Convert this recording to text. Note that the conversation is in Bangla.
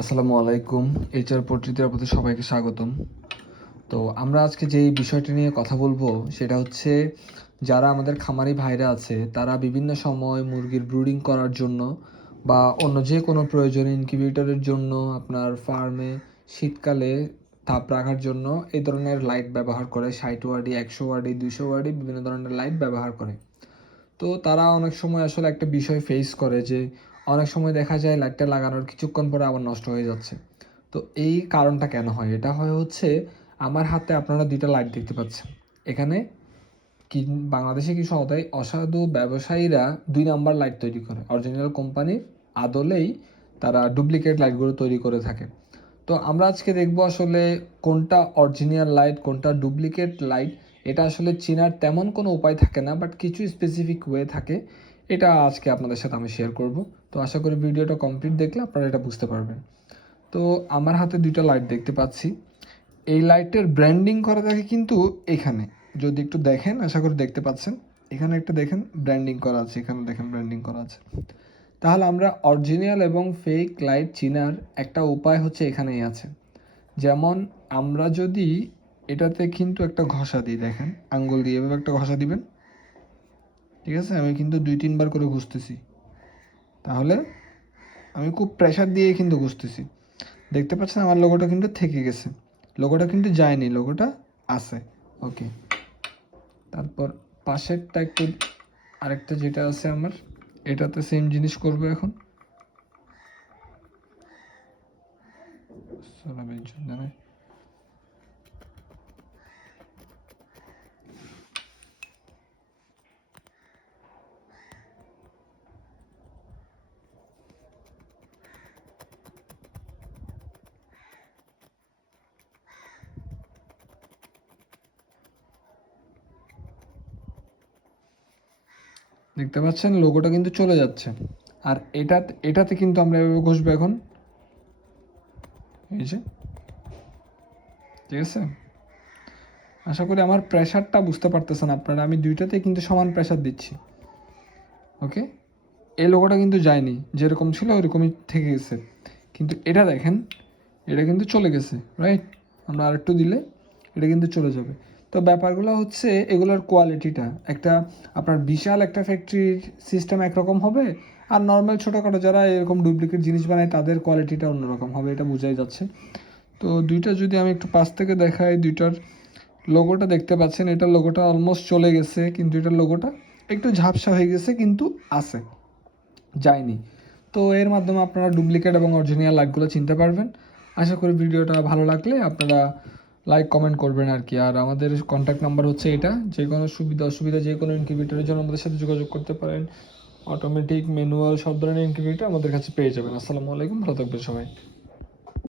আসসালামু আলাইকুম। এইচআর পরিচিতির প্রতি সবাইকে স্বাগতম। তো আমরা আজকে যেই বিষয়টি নিয়ে কথা বলবো সেটা হচ্ছে যারা আমাদের খামারি ভাইরা আছে তারা বিভিন্ন সময় মুরগির ব্রুডিং করার জন্য বা অন্য যে কোনো প্রয়োজনে ইনকিউবেটরের জন্য আপনার ফার্মে শীতকালে তাপ রাখার জন্য এই ধরনের লাইট ব্যবহার করে 60 ওয়ার্ডি 100 ওয়ার্ডি 200 ওয়ার্ডি বিভিন্ন ধরনের লাইট ব্যবহার করে। তো তারা অনেক সময় আসলে একটা বিষয় ফেস করে যে অনেক সময় দেখা যায় লাইটটা লাগানোর কিছুক্ষণ পরে আবার নষ্ট হয়ে যাচ্ছে। তো এই কারণটা কেন হয়? এটা হয় হচ্ছে আমার হাতে আপনারা ২ টা লাইট দেখতে পাচ্ছেন। এখানে কি বাংলাদেশে কিছু অসাধু ব্যবসায়ীরা ২ নাম্বার লাইট তৈরি করে। অরিজিনাল কোম্পানির আদলেই তারা ডুপ্লিকেট লাইটগুলো তৈরি করে থাকে। তো আমরা আজকে দেখব আসলে কোনটা অরিজিনাল লাইট, কোনটা ডুপ্লিকেট লাইট। এটা আসলে চেনার তেমন কোনো উপায় থাকে না, বাট কিছু স্পেসিফিক ওয়ে থাকে। এটা আজকে আপনাদের সাথে আমি শেয়ার করব। তো আশা করি ভিডিওটা কমপ্লিট দেখলে আপনারা এটা বুঝতে পারবেন। তো আমার হাতে ২ টা লাইট দেখতে পাচ্ছি। এই লাইটের ব্র্যান্ডিং করা থাকে কিন্তু এখানে। যদি একটু দেখেন, আশা করি দেখতে পাচ্ছেন। এখানে একটা দেখেন ব্র্যান্ডিং করা আছে, এখানে দেখেন ব্র্যান্ডিং করা আছে। তাহলে আমরা অরিজিনাল এবং ফেক লাইট চিনার একটা উপায় হচ্ছে এখানেই আছে। যেমন আমরা যদি এটাতে কিন্তু একটা ঘষা দিই, দেখেন আঙ্গুল দিয়ে এভাবে একটা ঘষা দিবেন, ঠিক আছে? আমি কিন্তু ২-৩ বার করে ঘষতেছি। তাহলে আমি খুব প্রেশার দিয়ে কিন্তু ঘষতেছি। দেখতে পাচ্ছেন আমার লোগোটা কিন্তু থেকে গেছে। লোগোটা কিন্তু যায়নি, লোগোটা আছে। ওকে। তারপর পাশেরটা একটু, আরেকটা যেটা আছে আমার, এটাতে সেম জিনিস করব এখন। দেখতে পাচ্ছেন লোগোটা কিন্তু চলে যাচ্ছে। আর এটাতে কিন্তু আমরা এভাবে ঘষবো এখন, এই যে, ঠিক আছে? আশা করি আমার প্রেশারটা বুঝতে পারতেছেন আপনারা। আমি দুইটাতেই কিন্তু সমান প্রেশার দিচ্ছি। ওকে, এই লোগোটা কিন্তু যায়নি, যেরকম ছিল ওইরকমই থেকে গেছে। কিন্তু এটা দেখেন, এটা কিন্তু চলে গেছে, রাইট? আমরা আরেকটু দিলে এটা কিন্তু চলে যাবে। তো ব্যাপারগুলো হচ্ছে এগুলোর কোয়ালিটিটা একটা, আপনার বিশাল একটা ফ্যাক্টরির সিস্টেম একরকম হবে, আর নর্মাল ছোটোখাটো যারা এরকম ডুপ্লিকেট জিনিস বানায় তাদের কোয়ালিটিটা অন্যরকম হবে, এটা বোঝাই যাচ্ছে। তো দুইটা যদি আমি একটু পাশ থেকে দেখাই, দুইটার লোগোটা দেখতে পাচ্ছেন, এটার লোগোটা অলমোস্ট চলে গেছে, কিন্তু এটার লোগোটা একটু ঝাপসা হয়ে গেছে, কিন্তু আছে, যায়নি। তো এর মাধ্যমে আপনারা ডুপ্লিকেট এবং অরিজিনাল লাইটগুলো চিনতে পারবেন। আশা করি ভিডিওটা ভালো লাগলে আপনারা লাইক কমেন্ট করবেন আর কি। আর আমাদের কন্ট্যাক্ট নাম্বার হচ্ছে এটা। যে কোনো সুবিধা অসুবিধা যে কোনো ইনকিউবেটরের জন্য আমাদের সাথে যোগাযোগ করতে পারেন। অটোমেটিক, ম্যানুয়াল সব ধরনের ইনকিউবেটর আমাদের কাছে পেয়ে যাবেন। আসসালামু আলাইকুম, ভালো থাকবেন সবাই।